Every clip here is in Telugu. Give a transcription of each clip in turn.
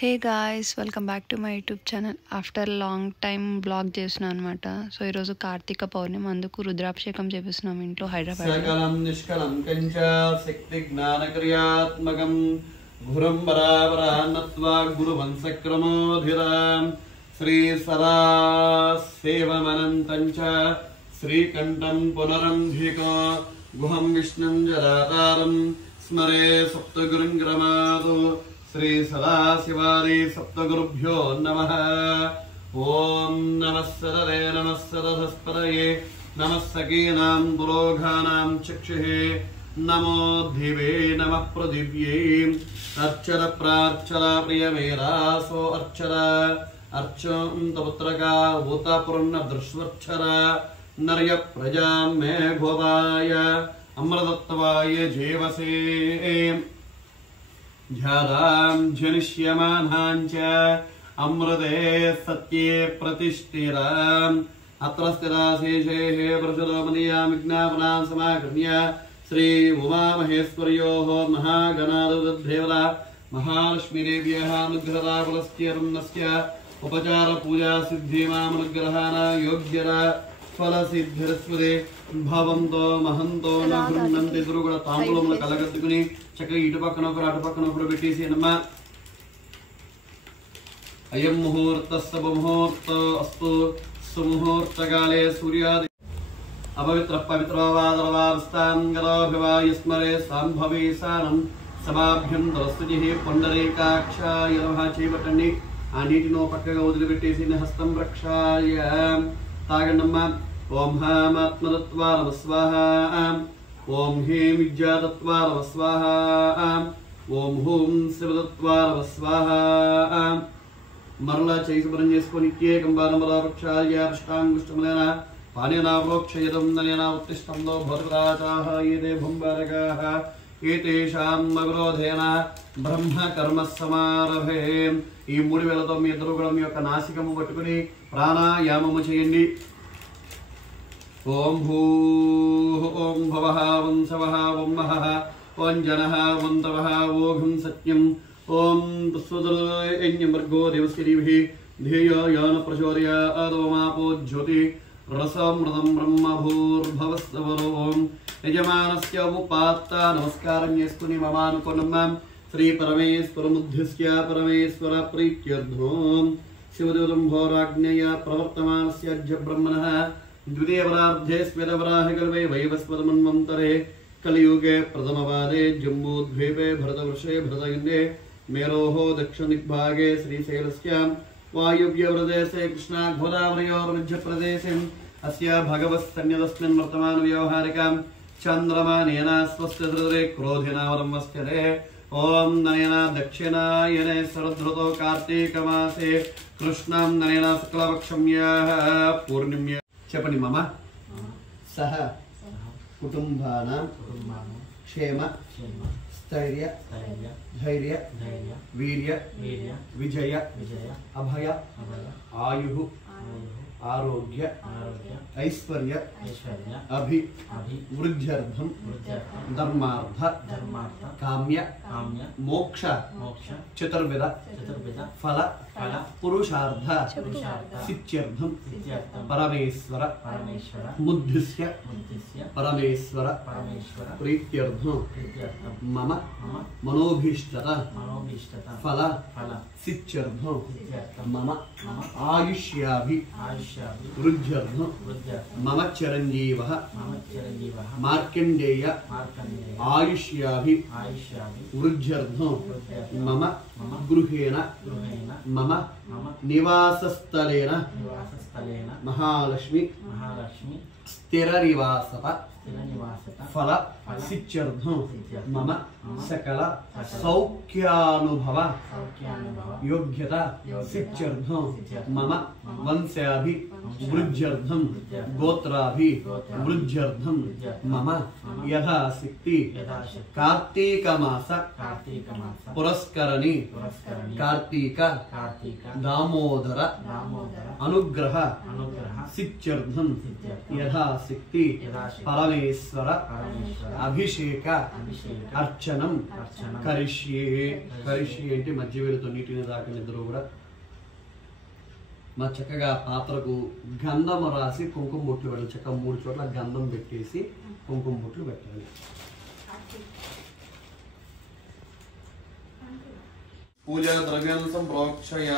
Hey guys, welcome back to my YouTube channel. After long time blog చేస్తున్నాను అనమాట. సో ఈరోజు కార్తీక పౌర్ణమి, అందుకు రుద్రాభిషేకం చేపిస్తున్నాం ఇంట్లో హైదరాబాద్. సకలం నిష్కలం కంచ శక్తి జ్ఞాన క్రియాత్మకం గురుం బరాబరాన్నత్వా గురువంశక్రమోధిరాం శ్రీ సదా సేవమనంతం చ శ్రీకంఠం పునరంధికో గుహం విష్ణుం జరాతారం స్మరే సప్తగురుం గ్రమాదు श्री सदाशिवारी सप्तगुरुभ्यो नमः। ओम नमः सदरे नमः सदधस्पतये नमः सखीनां पुरोघानां चक्षुहे नमो दिवे नमः पृथिव्यै अर्चर प्रार्चर प्रियमेरासो अर्चर अर्चन्तपुत्रका भूतपूर्ण दृश्वर्चर नर्य प्रजा मे गोवाय अमृतत्वाय जीवसे ध्यादां जनिष्यमानाञ्च अमृते सत्ये प्रतिष्ठिराम् अत्र स्थिराशेषेः प्रचुरोमदीयां विज्ञापनां समाकर्ण्य श्री उमामहेश्वर्योः महागणाधिदेवता महालक्ष्मीदेव्याः अनुग्रहदा पुलस्त्यरुन्नस्य उपचार पूजा सिद्धिमामनुग्रहाना योग्यता फलसिद्धिर्स्वदे भवन्तो महन्तो न गृह्णन्ति दुर्गुण ताम्बूलमुल कलगद्दुकुनि चक्कर इटु पक्कन ఒకరు అటు పక్కన ఒకరు పెట్టేసి అన్నమా అయం ముహూర్తః శుభముహూర్త అస్తు సుముహూర్తకాలే సూర్యాది అపవిత్ర పవిత్రవాదరవాస్తాం గరోభివాయస్మరే సంభవే సానం సమాభ్యం దరస్తుజిః పుండరీకాక్షాయ నమః చేపట్టండి. ఆ నీటిని పక్కగా వదిలిపెట్టేసి హస్తం రక్షాయ తాగండమ్మా. ఓం హామాత్మదత్వా నమః స్వాహా ఓం హ్రీం విద్యాదత్వా నమః స్వాహా ఓం హూం శివదత్వా నమః స్వాహా. మరలా చేయి శుభ్రం చేసుకొని ఏకంబాలమరాక్షాయాష్టాంగుష్టములైన పానేనావలోక్షయదం ననేనా ఉత్తిష్టంలో భద్రాచాః ఏదే భుంబారకాః ఏతేషాం అవిరోధేన బ్రహ్మ కర్మ సమారభే. ఈ 3000తో మీ ఇద్దరు కూడా మీ యొక్క నాసికము పట్టుకుని ప్రాణాయామము చేయండి. ఓం భూః ఓం భవః ఓం సవః ఓం మహః ఓం జనః ఓం తవః ఓఘం సత్యం ఓం తస్వదర్యమర్గో దేవశ్రీభిః ధ్యేయో యాన ప్రచోదయాదోమాపో జ్యోతి రసమృతం బ్రహ్మభూర్భవస్సవరో. ఓం యజమానస్య ఉపాత్త నమస్కారం చేసుకుని మమానుకున్నమ్మాం శ్రీ పరమేశ్వరముద్దిశ్య పరమేశ్వర ప్రీత్యర్థం శివదేవం భోరాజ్ఞయ ప్రవర్తమానస్య బ్రహ్మణః द्वितीयपरार्धे स्वेदवराहकल्पे वैवस्वतमन्वन्तरे कलियुगे प्रथमपादे जम्बूद्वीपे भरतवर्षे भरतखण्डे मेरोः दक्षिणदिग्भागे श्रीशैलस्य वायुव्यप्रदेशे कृष्णागोदावरयोर्मध्यप्रदेशे अस्य भगवत्सन्निधस्मिन् वर्तमानव्यावहारिकां चन्द्रमानेन स्वस्य हृदये क्रोधिनावरम्वस्यते. ओम नयन दक्षिणायने शरदृतो कार्तीकमासे कृष्णां नयन शुक्लपक्षम्याः पूर्णिम्या చెప్పండి మమ సహ కుటుంబానాం క్షేమ స్థైర్య ధైర్య వీర్య విజయ అభయ ఆయు ఆరోగ్య ఐశ్వర్య అభి వృద్ధ్యర్థం ధర్మార్థ కామ్య మోక్ష చతుర్విధ ఫల పురుషార్థ సిద్ధ్యర్థం పరమేశ్వర ముద్దిశ్య పరమేశ్వర ప్రీత్యర్థం మమ మనోభీష్టత ఫల సిద్ధ్యర్థం మమ ఆయుష్యాభి వృద్ధ్యర్థం మమ చిరంజీవః మార్కండేయ ఆయుష్యాభి వృద్ధ్యర్థం మమ గృహేణ మమ నివాసస్థలేన మహాలక్ష్మి స్థిర నివాసత ఫల సిద్ధ్యర్థం మమ సకల సౌఖ్యానుభవ యోగ్యత సిద్ధ్యర్థం మమ వంశాభి వృద్ధ్యర్థం గోత్రాభి వృద్ధ్యర్థం మమ యథాశక్తి కార్తీక మాస పురస్కరణి కార్తీక దామోదర అనుగ్రహ సిత్యర్థం యథాశక్తి పరమేశ్వర అభిషేక అర్చనం కరిష్యే. కరిష్యే అంటే మధ్య వేలుతో నీటిని తాకిన ఇద్దరు కూడా మా చక్కగా పాత్రకు గంధం రాసి కుంకుమ బొట్లు పెట్టాలి. చక్కగా 3 చోట్ల గంధం పెట్టేసి కుంకుమ బొట్లు పెట్టాలి. పూజా ద్రవ్యం సంప్రోక్షయ.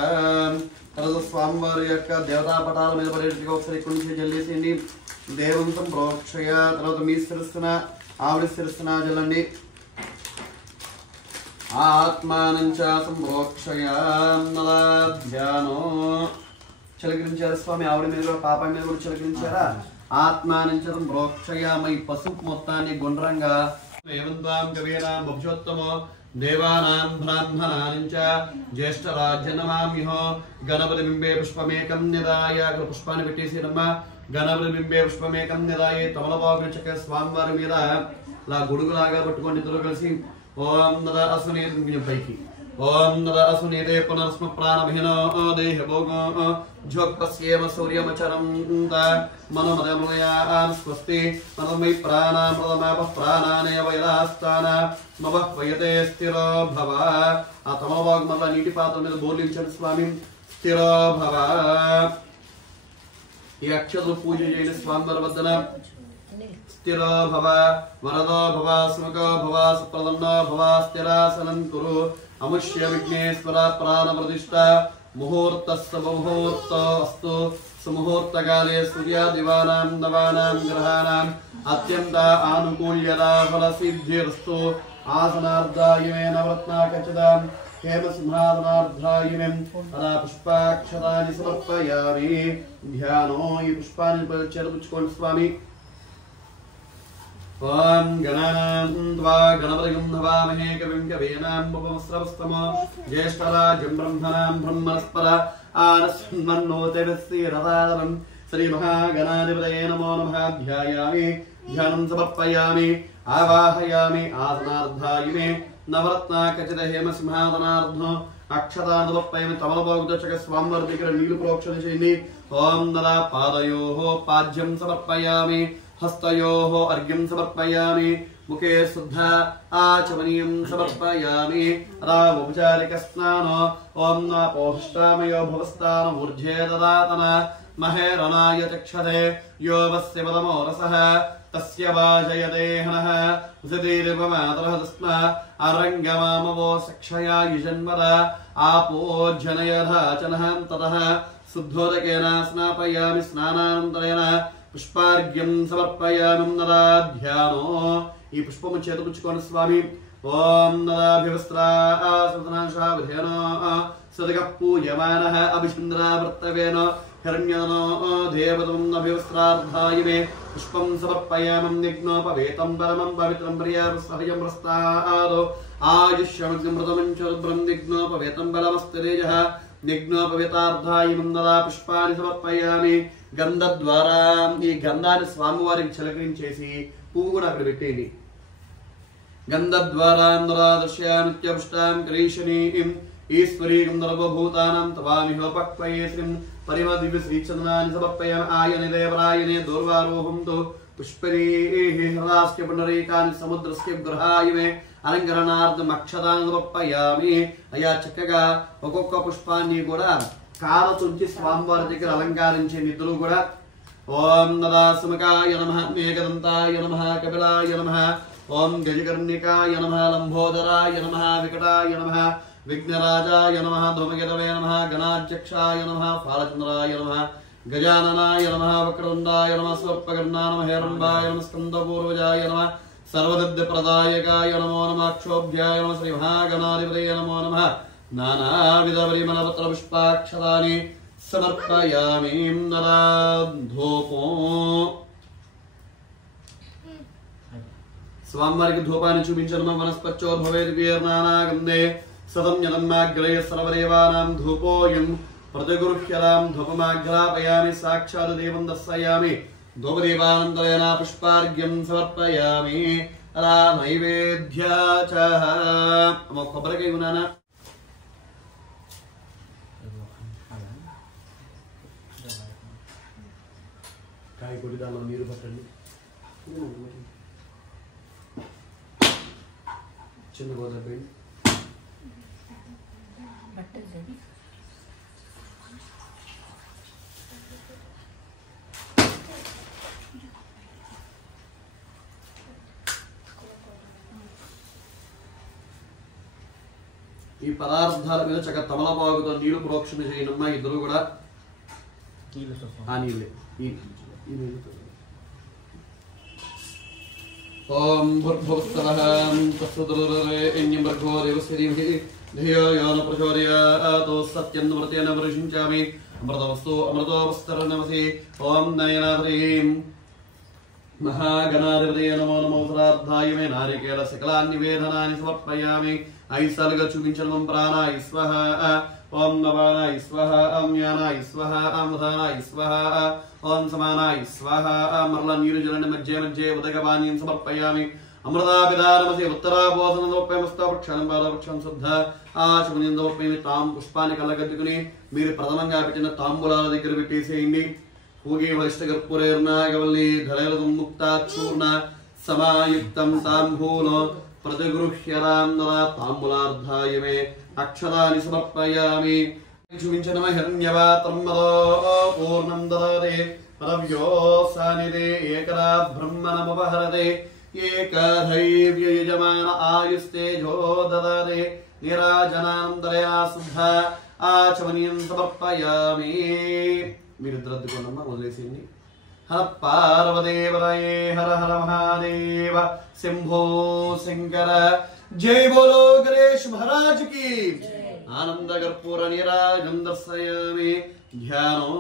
తర్వాత స్వామివారి యొక్క దేవతా పటాల మీద పడేట్టుగా ఒకసారి ఇక్కడి నుంచి జల్లేసేయండి. దేవం సంప్రోక్షయ. తర్వాత మీ శిరస్సున ఆవిడ శిరస్సున జల్లండి. ఆత్మానంచ సంప్రోక్షయ. ధ్యానో చిలకరించారు స్వామి. ఆవిడ మీద కూడా పాప మీద కూడా చిలకరించారా. ఆత్మానంచ సంప్రోక్షయామ. ఈ పసుపు మొత్తాన్ని గుండ్రంగా ఏవంతాం కవీనాం భవిష్యోత్తమో దేవానాం బ్రాహ్మణానించ జ్యేష్ఠరాజ్యనమామ్యహో. గణపతి బింబే పుష్పమేకం నిదాయ. అక్కడ పుష్పాన్ని పెట్టేసేనమ్మా. గణపతి బింబే పుష్పమేకం నిదాయ. తమలపాకుని చక్క స్వామివారి మీద ఇలా గొడుగులాగా పట్టుకోండి ఇద్దరు కలిసి. ఓం నద అసునీతి పైకి. ఓం నద అసునీతే పునర్స్మ ప్రాణభినో దేహ భోగో జ్యోక్పస్యేమ సూర్యమచరం మనమదమయాన్ స్వస్తి మనమై ప్రాణామృతమాప ప్రాణానే వైలాస్తాన నవః వయతే స్థిరో భవ. ఆ తమలపాకు మళ్ళా నీటి పాత్ర మీద బోర్లించండి స్వామి. స్థిరో భవ. ఈ అక్షతలు పూజ చేయండి స్వామివారి వద్దన. స్థిరో భవ వరదో భవ సుముఖో భవ సుప్రదన్నో భవ స్థిరాసనం కురు. అముష్య విఘ్నేశ్వర ప్రాణ ప్రతిష్ఠ. ముహూర్తస్సు ముహూర్తస్తు. సుముహూర్తకాలే సూర్యాదివానాం నవానాం గ్రహాణాం అత్యంత ఆనుకూల్యతా ఫల సిద్ధిరస్తు. ఆసనార్ధాయమే నవరత్నాకచదాం హేమ సింహాసనార్ధాయమే. అలా పుష్పాక్షతాన్ని సమర్పయామి. ధ్యానో ఈ పుష్పాన్ని చేరుపుచ్చుకోండి స్వామి. ఓం గణానాం త్వా గణపతిం హవామహే కవిం కవీనాం ఉపమస్రవస్తమో జ్యేష్ఠరాజ్యం బ్రహ్మణాం బ్రహ్మణస్పద ఆనస్మన్నోతిరదారం. శ్రీ మహాగణాధిపతయే నమో నమః. ధ్యాయామి. ధ్యానం సమర్పయామి. ఆవాహయామి. ఆసనార్ధాయమే నవరత్నాకచిత హేమ సింహాసనార్ధో అక్షతానుపయామి. తమలపాకుతో చక్క స్వామివారి దగ్గర నీళ్లు ప్రోక్షణ చేయండి. ఓం నదా పాదయోః పాద్యం సమర్పయామి. హస్తయోః అర్ఘ్యం సమర్పయామి. ముఖే శుద్ధ ఆచమనీయం సమర్పయామి. రామోపచారిక స్నానో. ఓం నాపోహిష్టామయో భవస్థాన ఊర్ధ్వే దదాతన మహేరణాయ చక్షతే యో వస్య పదమో రసః తస్య వాజయతే హనః ఉసతీరిపమాతరః తస్మా అరంగమామవో సక్షయా యుజన్వద ఆపో జనయధాచనః తతః శుద్ధోదకేన స్నాపయామి. స్నానానంతరేణ పుష్పార్ఘ్యం సమర్పయామి. నదా ధ్యానో ఈ పుష్పము చేతపుచ్చుకోండి స్వామి. ఓం నదాభివస్త్రాసనాశావిధేనో సదగః పూయమానః అభిచంద్రావర్తవేన హిరణ్యనో దేవతం అభివస్త్రార్ధాయమే. పుష్పం సమర్పయామి. నిఘ్నోపవేతం పరమం పవిత్రం ప్రియాసహజం ప్రస్తాదో ఆయుష్యమృతమంచోద్భ్రం నిఘ్నోపవేతం బలమస్తేజః. నిఘ్నోపవేతార్ధాయమం. నదా పుష్పాన్ని సమర్పయామి. గంధ ద్వారా ఈ గంధాన్ని స్వామివారికి చిలకరించేసి పువ్వు కూడా అక్కడ పెట్టేయండి. గంధ ద్వారా దృశ్యామిత్యపుష్టాం కరీషణీం ఈశ్వరీం నరభూతానాం తవామిహోపక్వయే శ్రీం పరిమ దివ్య శ్రీచందనాన్ని సమర్పయామి. ఆయనే దేవరాయనే దూర్వారోహంతో పుష్పరీహ్రాస్య పునరీకాన్ని సముద్రస్య గృహాయమే అలంకరణార్థం అక్షతాన్ని సమర్పయామి. అయా చక్కగా ఒక్కొక్క పుష్పాన్ని కూడా కారతుంచి స్వామివారి దగ్గర అలంకరించే నిధులు కూడా. ఓం నదాసుముఖాయ నమః. మేఘదంతాయ నమః. కపిలాయ నమః. ఓం గజకర్ణికాయ నమః. లంబోదరాయ నమః. వికటాయ నమః. విఘ్నరాజాయ నమః. ధూమకేతవే నమః. గణాధ్యక్షాయ నమః. ఫాలచంద్రాయ నమః. గజాననాయ నమః. వక్రతుండాయ నమః. స్వర్పకర్ణా నమః. హేరంబాయ నమః. స్కందపూర్వజాయ నమః. సర్వసిద్ధిప్రదాయకాయ నమో నమః. క్షోభ్యాయ నమః. శ్రీ మహాగణాధిపతయే నమో నమః. నానావిధ పరిమళపత్ర పుష్పాక్షతాని సమర్పయామి. ధూపో స్వామివారికి ధూపాన్ని చూపించడం. వనస్పచ్చోద్భవేర్నానాగంధే సతం యదమ్మాగ్రయ సర్వదేవానాం ధూపోయం ప్రతిగృహ్యతాం. ధూపమాగ్రాపయామి. సాక్షాత్ దేవం దర్శయామి. ధూపదీపానంతరేణ పుష్పార్ఘ్యం సమర్పయామి. అలా నైవేద్యాచ. కొబ్బరికాయ ఉన్నానా? కాయ కొట్టి దానిలో నీరు పట్టండి. చిన్న గోధుమ పిండి ఈ పదార్థాల మీద చక్కగా తమలపాకుతో నీళ్లు ప్రోక్షణ చేయనమ్మా. ఇద్దరు కూడా ఆ నీళ్ళే ఈ నీళ్ళతో. ఓం భూర్భువస్సవః తస్సద్రురేణ్యం భర్గో దేవస్య ధీమహి ధియో యో న ప్రచోదయాత్. సత్యం వృతేన వరిషించామి అమృతవస్తు అమృతోపస్తరణమసి. ఓం నయనాద్రీం మహాగణాధిపతయే నమో నమో. శ్రాద్ధాయ మే నారికేల సకలాన్నివేదనాన్ని సమర్పయామి. ఐసల్గా చూపించడం ప్రాణాయ స్వహ. ఓం నవానాయ స్వహ. ఓం జ్ఞానాయ స్వహ. ఓం ఉదానాయ స్వహ. ఓం సమానాయ స్వహ. మరల నీరు జలని మధ్య మధ్య ఉదకపానీయం సమర్పయామి. అమృతాపిదానమసి ఉత్తరాపోసనోపయమస్తపక్షం పాదపక్షం శుద్ధ ఆచమనిందోపయమి. తాం పుష్పాన్ని కళ్ళగద్దుకుని మీరు ప్రథమంగా పెట్టిన తాంబూలాల దగ్గర పెట్టేసేయండి. పూగే వరిష్ట కర్పూరేర్నాగవల్లి ధరైలతం ముక్తాచూర్ణ సమాయుక్తం తాంబూలం ప్రతిగృహ్యరాం తాంబూలార్ధాయ మే అక్షరాన్ని సమర్పయామి. చూపించనమ హిరణ్యవాతం మదో పూర్ణం దదతే రవ్యోసానిదే ఏకరా బ్రహ్మణముపహరతే. ఏకధైర్యయజమాన ఆయుస్తేజో దదతే నిరాజనానందరయా శుద్ధ ఆచమనీయం సమర్పయామి. మీరు ద్రద్దుకోండమ్మా, వదిలేసేయండి. హర పార్వదేవరయే హర హర మహాదేవ శంభో శంకర. జై బోలో గణేష్ మహారాజ్ కి. ఆనంద కర్పూర నీరాజం దర్శయామి. ధ్యానో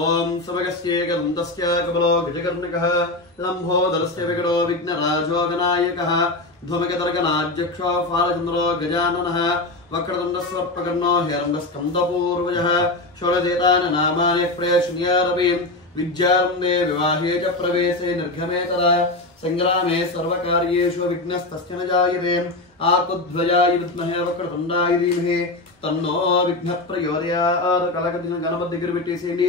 ఓం సమగస్యేకదంతస్య కమలో గజకర్ణకః లంబోదరస్య వికటో విఘ్నరాజో వినాయకః ధూమకేతర్గణాధ్యక్షో ఫాలచంద్రో గజాననః వక్రతుండస్వర్పకర్ణో హిరణ్యస్కందపూర్వజः షోడశేతాని నామాని ప్రయశ్న్యారవి. విద్యారంభే వివాహే చ ప్రవేశే నిర్గమేతర సంగ్రామే సర్వకార్యేషు విఘ్నస్తస్య న జాయతే. ఆకుధ్వజాయ విద్మహే వక్రతుండాయ ధీమహి తన్నో విఘ్న ప్రచోదయాత్. కలకత్తిన గణపతి దగ్గర పెట్టేసేయండి.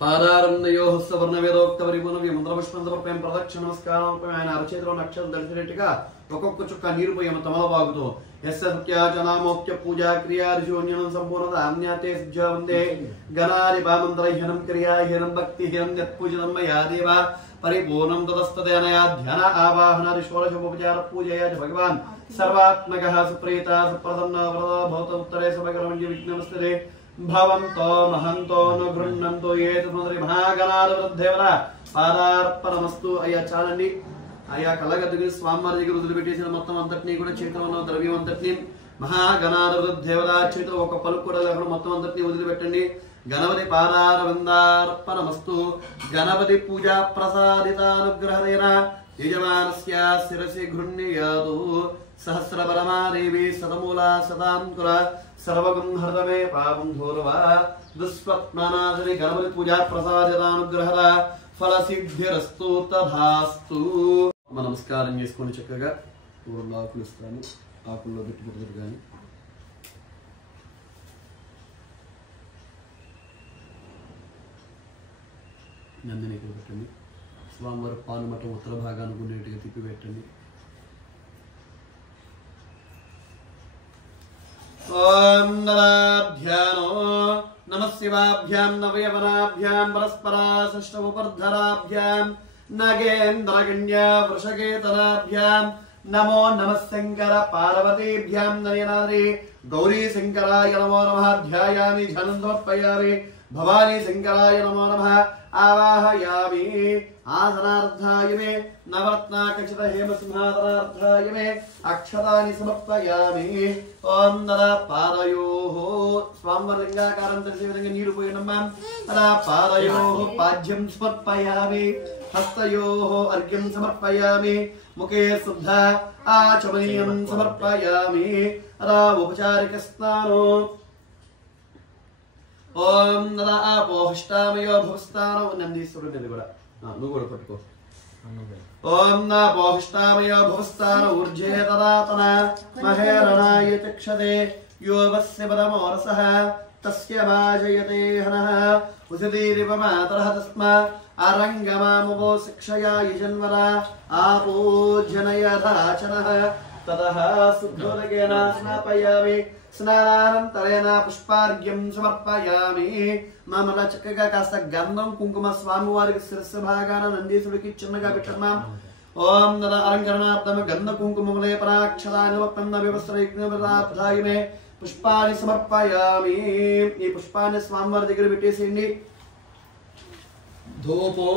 పాదారందయో హస్తవర్ణ వేదోక్త పరిపూర్ణ మంత్రపుష్పం సమర్పయం ప్రదక్షిణ నమస్కారం. ఆయన అరచేతిలో నక్షత్రం దర్శనట్టుగా ఒక్కొక్క చుక్క నీరు పోయాము తమలపాకుతో. యస్య సత్యాచనామోక్త్య పూజా క్రియా ఋషోన్యనం సంపూర్ణత అన్యాతే వందే గణాది పామంత్రహీనం క్రియాహీనం భక్తిహీనం యత్పూజితం మయా దేవ పరిపూర్ణం తతస్తదనయా ధ్యాన ఆవాహనాది షోడశోపచార పూజయా చ భగవాన్ సర్వాత్మకః సుప్రీత సుప్రసన్న వరదో భవత ఉత్తరే సమగ్రమంజ విఘ్నమస్తతే. భవంతో మహంతో ను గృహ్ణంతో ఏ తమరి మహాగణాధిపతిదేవత పాదార్పణమస్తు. అయ్యా చాలండి. ఆయా కళ్ళగద్దుకుని స్వామివారి దగ్గర వదిలిపెట్టేసిన మొత్తం అంతటినీ కూడా చేతిలో ఉన్న ద్రవ్యం అంతటినీ మహాగణాధిపతిదేవత చేతిలో ఒక పలుకు కూడా లేకుండా మొత్తం అంతటినీ వదిలిపెట్టండి. గణపతి పాదారవిందార్పణమస్తు. గణపతి పూజా ప్రసాదితానుగ్రహేణ యజమానస్య శిరసి గృహ్ణీయాతు. సహస్రబలమాదేవి శతమూలా శతాంకుర సర్వగుం హృదమే పాపం ధూర్వ దుష్పత్మనాశని. గణపతి పూజా ప్రసాదితానుగ్రహ ఫలసిద్ధిరస్తు తథాస్తు. నమస్కారం చేసుకొని చక్కగా పూర్ణ ఆకులు ఇస్తాను. ఆకుల్లో పెట్టుకుంటారు కానీ నందిని ఇక్కడ పెట్టండి. స్వామివారి పానుమఠం ఉత్తర భాగానికి ఉండేట్టుగా తిప్పి పెట్టండి. ఓం నమః నమః శివాభ్యాం నవయవనాభ్యాం పరస్పరాశిష్టముపర్ధరాభ్యాం నగేంద్రగణ్య వృషకేతనాభ్యాం నమో నమః శంకర పార్వతీభ్యాం నయనాద్రి గౌరీ శంకరాయ నమో నమః. ధ్యాయామి ధ్యానం సమర్పయామి. భవానీ శంకరాయ నమో నమః. ఆవాహయామి. ఆసనార్థాయ మే నవరత్నాకచిత హేమసింహాసనార్థాయ మే అక్షతాని సమర్పయామి. ఓం నదా పాదయోః. స్వామివారి లింగాకారం తెలిసే విధంగా నీరు పోయినమ్మా. నదా పాదయోః పాద్యం సమర్పయామి. హస్తయోః అర్ఘ్యం సమర్పయామి. ముఖే శుద్ధ ఆచమనీయం సమర్పయామి. అదా ఉపచారిక స్నానో. ఓం నదా ఆపోహిష్టామయో భవస్థానో. నందీశ్వరుడు కూడా నువ్వు కూడా పట్టుకో. ఓం నాపోహిష్టామయో భవస్థాన ఊర్జే తదాతన మహేరణాయ చక్షతే. యోగస్య పరమోరసః तस्य भाजयते हनः उषतीरिव मातरः तस्मा आरङ्गमामुपो शिक्षया यजन्वरा आपो जनयधाचनः ततः शुद्धोदकेन स्नापयामि स्नानानन्तरेण पुष्पार्घ्यं समर्पयामि మామల చక్కగా కాస్త గంధం కుంకుమ స్వామి వారికి శిరస్సు భాగాన నందీశుడికి చిన్నగా పెట్టన్నాం ఓం నద అలంకరణార్థం గంధ కుంకుమలేపనాక్షరాని వపన్న వ్యవస్త్రయజ్ఞపదార్థాయమే పుష్పాన్ని సమర్పయామి ఈ పుష్పాన్ని స్వామి వారి దగ్గర పెట్టేసేయండి ధూపో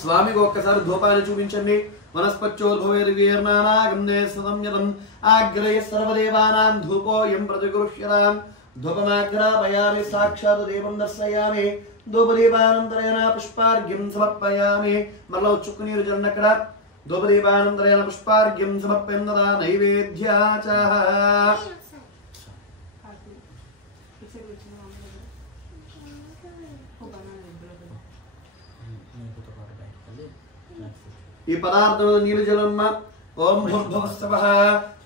స్వామికి ఒక్కసారి ధూపాన్ని చూపించండి వనస్పత్యోద్భవేర్వీర్నానా గంధే సదమ్యతం ఆగ్రయ సర్వదేవానాం ధూపోయం ప్రతిగృహ్యతాం ధూపమాగ్రాపయామి సాక్షాత్ దేవం దర్శయామి ధూపదీపానంతరేణ పుష్పార్ఘ్యం సమర్పయామి మరలా చుక్కు నీరు చల్లండి అక్కడ ధూపదీపానంతరేణ పుష్పార్ఘ్యం సమర్పయం తదా నైవేద్యాచః ఈ పదార్థం నీరు జలమ్మ ఓం భూర్భువస్సవః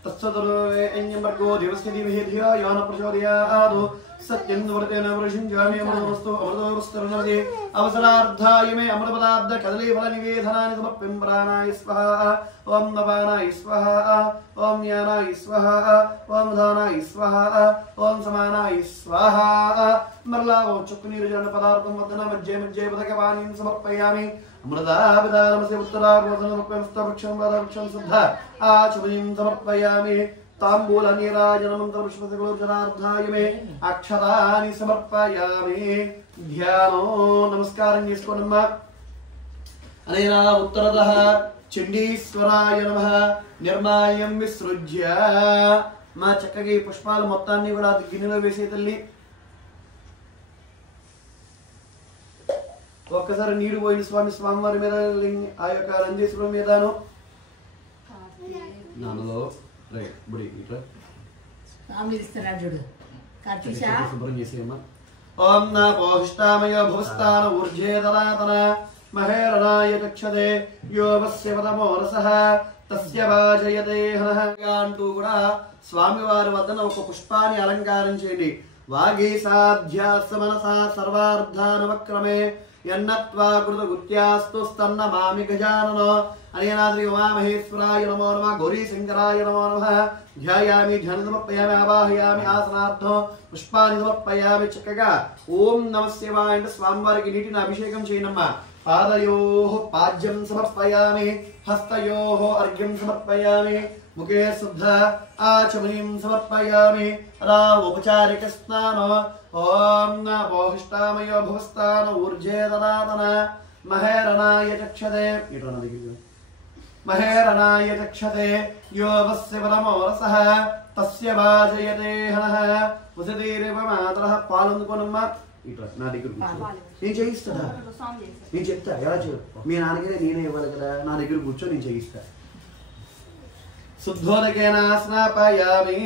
तत्सदर्वेण्यमर्गो देवस्य धीमहि धिया यो न प्रचोदयात् सत्यं वर्तेन वृषिञ्जामि अमृतवस्तु अमृतवस्तुर्नवदे अवसरार्धाय मे अमृतपदाब्ध कदलीफलनिवेदनानि समर्प्यं प्राणाय स्वाहा ओं नवानाय स्वाहा ओं ज्ञानाय स्वाहा ओं धानाय स्वाहा ओं समानाय स्वाहा मरला ओ चुक्नीरजन पदार्थं वदन मज्जे मज्जे पदकवाणीं समर्पयामि अमृताभिधानमस्य उत्तरार्वदनमप्यमस्तवक्षं वदवक्षं शुद्धा आचमनीं समर्पयामि ताम्बूलनीराजनमन्त्रपुष्पसगोचरार्धाय मे अक्षतानि समर्पयामि ध्यानो नमस्कारं చేసుకోనమ్మా అనేనా ఉత్తరదః చండీశ్వరాయ నమః నిర్మాల్యం విసృజ్య మా చక్కగా ఈ పుష్పాల మొత్తాన్ని కూడా గిన్నెలో వేసే తల్లి ఒక్కసారి నీరు పోయిన స్వామివారి మీద ఆ యొక్క నందీశ్వరుడి మీదను నాన్నలో రైట్ బుడి ఇట్లా స్వామి ఇస్తున్నాడు చూడు కార్తీక శుభ్రం చేసేయమ్మా ఓం నాపోహిష్టామయ భువస్థాన ఊర్జే దదాతన మహేరణాయ చక్షతే యోవస్య పదమో రసః తస్య వాజయతే హనః అంటూ కూడా స్వామివారి వద్దన ఒక పుష్పాన్ని అలంకారం చేయండి వాగీసాధ్యాస మనసా సర్వార్థానవక్రమే యన్నత్వా కృతగుత్యాస్తు స్తన్నమామి గజాననో అనేనాద్రి ఉమామహేశ్వరాయ నమో నమః గౌరీ శంకరాయ నమో నమః ధ్యాయామి ధ్యానం సమర్పయామి ఆవాహయామి ఆసనార్థం పుష్పాన్ని సమర్పయామి చక్కగా ఓం నమః శివాయ అంటే స్వామివారికి నీటిని అభిషేకం చేయనమ్మా పాదయోః పాద్యం సమర్పయామి హస్తయోః అర్ఘ్యం సమర్పయామి ముఖే శుద్ధ ఆచమనీం సమర్పయామి రా ఉపచారిక స్నానో ఓం నపోహిష్టామయో భువస్థాన ఊర్జే దదాతన మహేరణాయ చక్షతే ఇటు నా దగ్గర మహేరణాయ చక్షతే యోవస్య పరమో రసః తస్య వాజయతే హనః ఉషతీరివ మాతరః పాలందుకోనమ్మా ఇటు నా దగ్గర కూర్చో నేను చేయిస్తా నేను చెప్తా ఎలా చేయు మీ నాన్నగారే నేనే ఇవ్వాలి కదా నా దగ్గర కూర్చో నేను చేయిస్తా శుద్ధోదకేన స్నాపయామి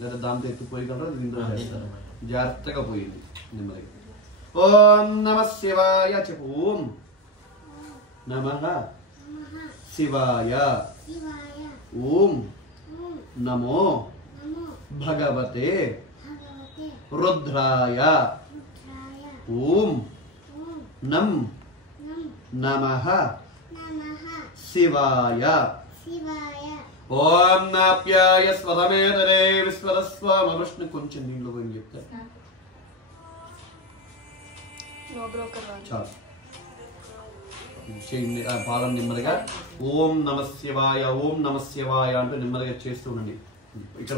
లేదా దాంతో ఎత్తుపోయి కదా దీంతో జాగ్రత్తగా పోయింది నెమ్మదిగా ఓం నమః శివాయ చెప్పు ఓం నమః శివాయ ఓం నమో భగవతే రుద్రాయ ఓం నం నమః శివాయ ఓం నాప్యాయ స్వరమేతరే విశ్వరస్వామ విష్ణు కొంచెం దీంట్లో పోయి చెప్తారు చాలు చేయండి పాదం నెమ్మదిగా ఓం నమః శివాయ అంటూ నెమ్మదిగా చేస్తూ ఉండండి ఇక్కడ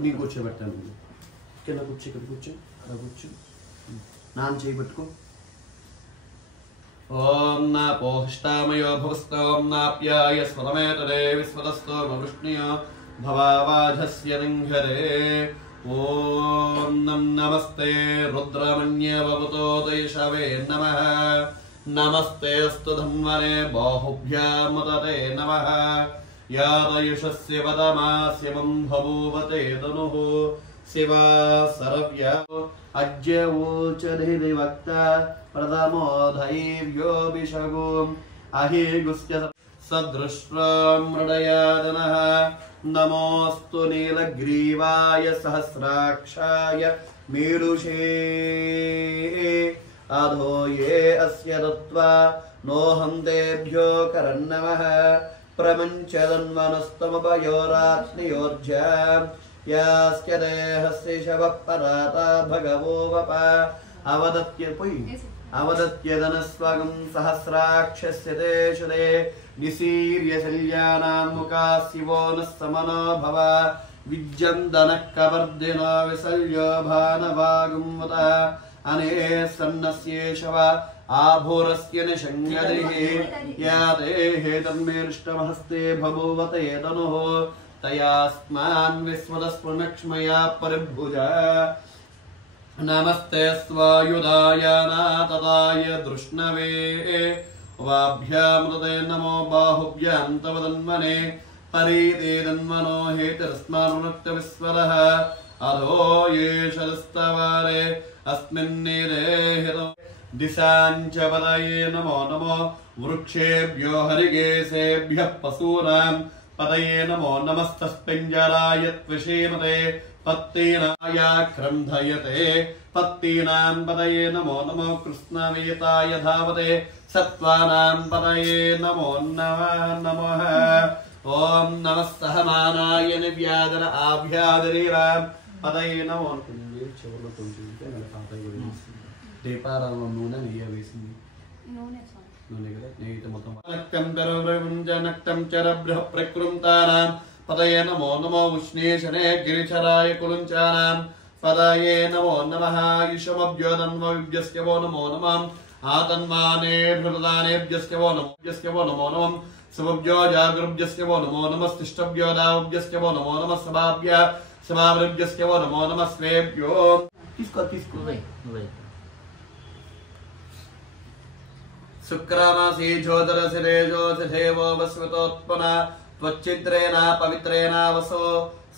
నేను కూర్చోబెట్టాను కింద కూర్చో ఇక్కడ కూర్చో అలా కూర్చో నాన్న చేయబెట్టుకో ఓం నాపోహిష్టామయో భువస్థోం నాప్యాయ స్వరమేతరే విశ్వరస్తోమ విష్ణుయో భవావాజస్య లింఘరే ఓం నమస్తే రుద్రమన్యవతో దైషవే నమః నమస్తే అస్తు ధన్వనే బాహుభ్యాముదతే నమః యాదయుషస్య పదమాస్యమం బభూవతే తనుః శివా సరవ్య అజ్యవోచధివక్త ప్రథమో దైవ్యో విషగో అహిగుస్య సదృష్ట్రా మృడయాదనః नमोऽस्तु नीलग्रीवाय सहस्राक्षाय मीरुषे अधो ये अस्य दत्त्वा नो हन्तेभ्यो करन्नमः प्रमुञ्चदन्वनस्तमपयोरात्नियोर्जा यास्य देहस्य शवः पराता भगवो वप अवदत्यदनस्वगं सहस्राक्षस्य ते शुदे निसीर्य शल्यानां मुखा शिवो नः समनो भव विज्यन्दनः कवर्दिनो विसल्यो भानवागुंवत अने सन्नस्येषव आभोरस्य निषङ्गदिः या देहे तन्मेष्टमहस्ते बभूवते तनुः तयास्मान् विश्वदस्पृणक्ष्मया परिभुजा नमस्ते स्वायुधाय नातताय दृष्णवे वाभ्यामृते नमो बाहुभ्यां तव तन्मने परीते तन्मनो हेतिरस्मान्मुक्तविस्वरः अधो ये शरस्तवारे अस्मिन्निदेहितो दिशाञ्च पतये नमो नमो वृक्षेभ्यो हरिकेशेभ्यः पशूनां पतये नमो नमस्तस्पिञ्जराय त्विषीमते पत्तीनाय क्रन्धयते पत्तीनां पतये नमो नमो कृष्णवेताय धावते सत्त्वानां पतये नमो नमः ॐ नमः सहमानाय निव्यादन आभ्यादरीरां पतये नमो దీపారామం నూనె నెయ్యి వేసింది నూనె కదా నెయ్యితో మొత్తం నక్తం నక్తం చరబ్రహ ప్రకృంతానాం పదయే నమో నమో ఉష్ణేశనే గిరిచరాయ కులుంచానాం పదయే నమో నమః యుషమభ్యోదన్వవిభ్యస్య వో నమో నమః ఆతన్మానే భృదానేభ్యస్య వో నమో నమః శుభభ్యో జాగృభ్యస్య వో నమో నమః తిష్టభ్యో దాభ్యస్య వో నమో నమః సభాభ్య సభాభృభ్యస్య వో నమో నమః స్వేభ్యో తీసుకో शुक्रामासी ज्योतिरसिरेजोतिथेवो वस्वतोत्पन्ना त्वच्चित्रेण पवित्रेण वसो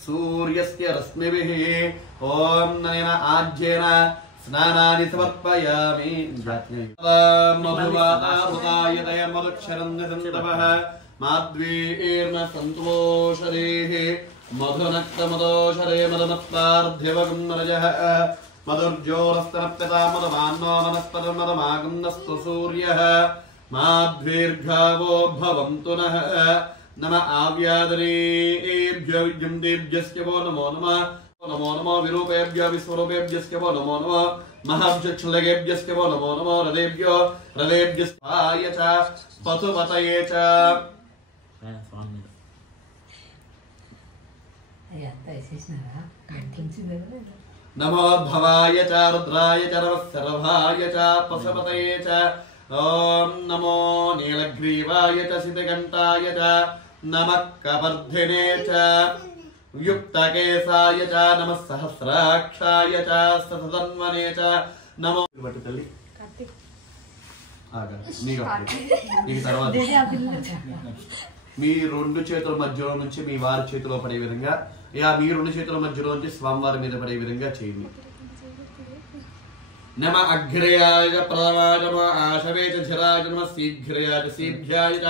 सूर्यस्य रश्मिभिः ॐ नयन आज्येन स्नानानि समर्पयामि मधुवातामृतायतय मधुक्षरन्निसन्तवः माद्वीर्न सन्तोषदेः मधुनक्तमदोषदे मदमत्तार्ध्यवगं रजः मधुर्जोरस्तनप्यता मदमान्नो मनस्पदमदमागन्नस्तु सूर्यः माद्वीर्घावो भवन्तु नः नम आव्यादनेभ्यो विद्युम्देभ्यस्य वो नमो नमः नमो नमो विरूपेभ्यो विश्वरूपेभ्यस्य वो नमो नमः महाभ्यच्छलगेभ्यस्य वो नमो नमो हृदेभ्यो हृदेभ्यस्वाय च पशुपतये च नमो भवाय च रुद्राय च नमस्सर्वाय च पशुपतये च ॐ नमो नीलग्रीवाय च सिद्धघण्टाय च नमः कवर्धिने च युक्तकेशाय च नमः सहस्राक्षाय च सततन्वने च नमो మీ రెండు చేతుల మధ్యలో నుంచి మీ వారి చేతిలో పడే విధంగా మీ రెండు చేతుల మధ్యలో నుంచి స్వామివారి మీద పడే విధంగా చేయండి. నమ అగ్రయాయ ప్రథమాయ నమ ఆశవే చ ధిరాయ నమ శీఘ్రయాయ చ శీఘ్రాయ చ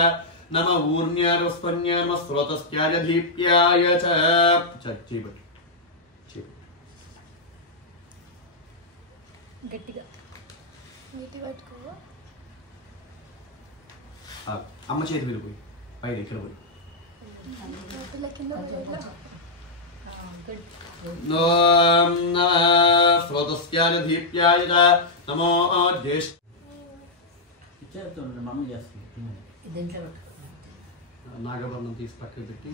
నమ ఊర్ణ్యాయ స్పన్యాయ నమ స్రోతస్యాయ దీప్యాయ చ చేయబట్టి గట్టిగా నీటి పట్టుకో. అమ్మ చేతి వెళ్ళిపోయి పై దగ్గర పోయి స్రోతస్యాయ దీప్యాయ చ నమో జ్యేష్ఠ నాగబంధం తీసి పక్కన పెట్టి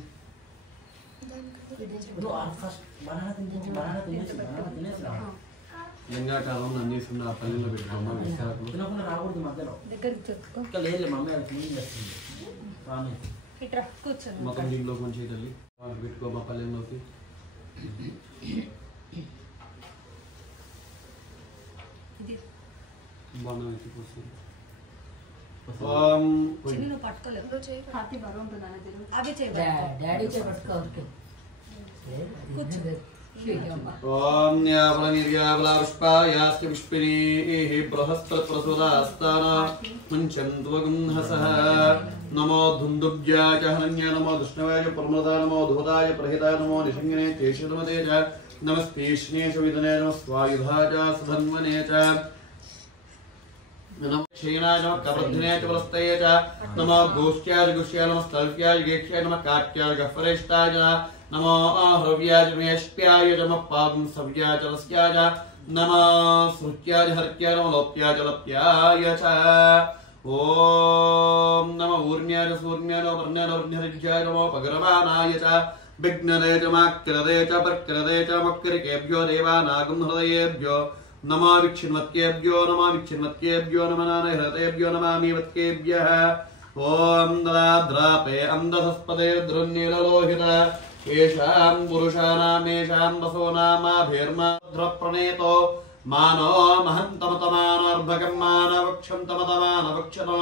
లింగాకారం నందీసున్న పల్లెల్లో పెట్టుకోమా మొత్తం దీంట్లో కొంచెం తల్లి పెట్టుకోమా పల్లెల్లోకి బాగా ఎత్తిపోతుంది. ఓం యావళనిర్యావళాపుష్పాయాస్య పుష్పిణీః బృహస్పతిప్రసూదాస్తానా ముంచంత్వగుంహసః नमो धुंदुभ्याय च हनन्याय नमो विष्णवे च परमदाय नमो धूताय प्रहिताय नमो निषंगिने चेषुतमते च नमस्तेष्णे च विदने नमः स्वायुधाय च सुधन्वने च नमो क्षीणाय नमः कवर्धने च वरस्तये च नमो गोष्ठ्याय गुष्याय नमः स्थल्प्याय गेक्ष्याय नमः काट्याय गह्वरेष्ठाय च नमो हृव्याय मेष्प्याय च नमः पादं सव्याय च रस्याय च नमः श्रुत्याय हर्त्याय नमः लोप्याय च लप्याय च ओम नमः ऊर्म्याय च सूर्म्याय नमः वर्ण्याय नमः वर्ण्यहरिज्याय नमः पगरवानाय च विघ्नदे च माक्रदे च प्रक्रदे च मक्करिकेभ्यो देवानागं हृदयेभ्यो नमः विच्छिन्नवत्केभ्यो नमः नमः नानहृतेभ्यो नमामिवत्केभ्यः ओम ददाद्रापे अंधसस्पदे द्रुन्नीललोहित येषां पुरुषाणामेषां वसो नामाभिर्माध्रप्रणेतो मानो महन्तमतमानर्भगं मानवक्षन्तमतमानवक्षनो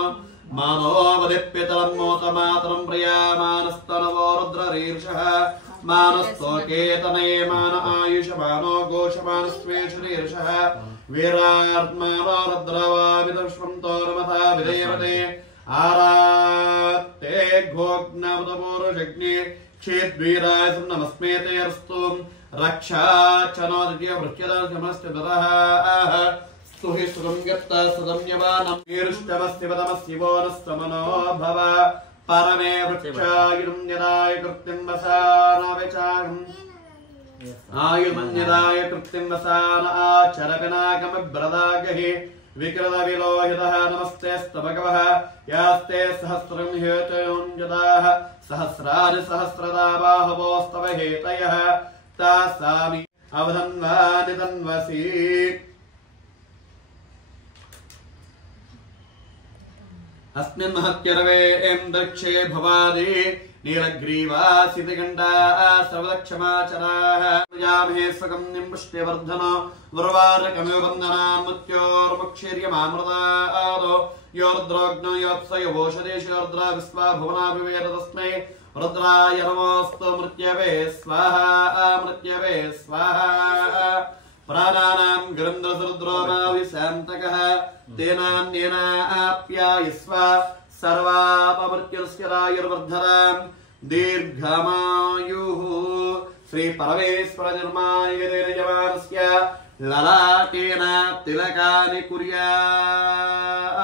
मानो वदिप्यतलं मोतमातरं प्रियामानस्तनवो रुद्ररीर्षः मानस्तोकेतनये मान आयुषमानो घोषमानस्वेषरीर्षः वीरात्मानो रुद्रवामिदश्वन्तो नमथा विदेवते आरात्ते घोग्नवतपूरुषग्ने क्षेद्वीराय नमस्मेते अस्तु रक्षा चनो द्वितीय वृक्षदर्शमस्य दरः स्तुहि सुगं गत्ता सदम्यवानं वीरुष्टमस्तिवतमस्तिवो नस्तमनो भव परमे वृक्षायुं यदाय कृत्तिं वसानविचारम् आयुं यदाय कृत्तिं वसान आचरपिनाकमब्रदागहि विकृतविलोहितः नमस्ते स्तभगवः यास्ते सहस्रं हेतयोञ्जदाः सहस्राणि सहस्रदा बाहवोस्तव हेतयः तासामि अवधन्वानि तन्वसि अस्मिन् महत्यरवे दक्षे भवादि नीलग्रीवासितिगण्डा सर्वदक्षमाचराः प्रजामहे स्वगम्यं पुष्पवर्धन वरवारकमिव वन्दनान् मृत्योर्मुक्षीर्यमामृतादो योर्द्रोग्नो योत्सयोषदेश योर्द्रा विश्वा भुवनाभिवेद तस्मै रुद्राय नमोऽस्तु मृत्यवे स्वाहा मृत्यवे स्वाहा प्राणानां गिरन्द्रसरुद्रोमाविशान्तकः तेनान्येनाप्यायस्व सर्वापमृत्युस्यरायुर्वर्धनां दीर्घमायुः श्री परमेश्वर निर्माणस्य ललाटेन तिलकानि कुर्यात्।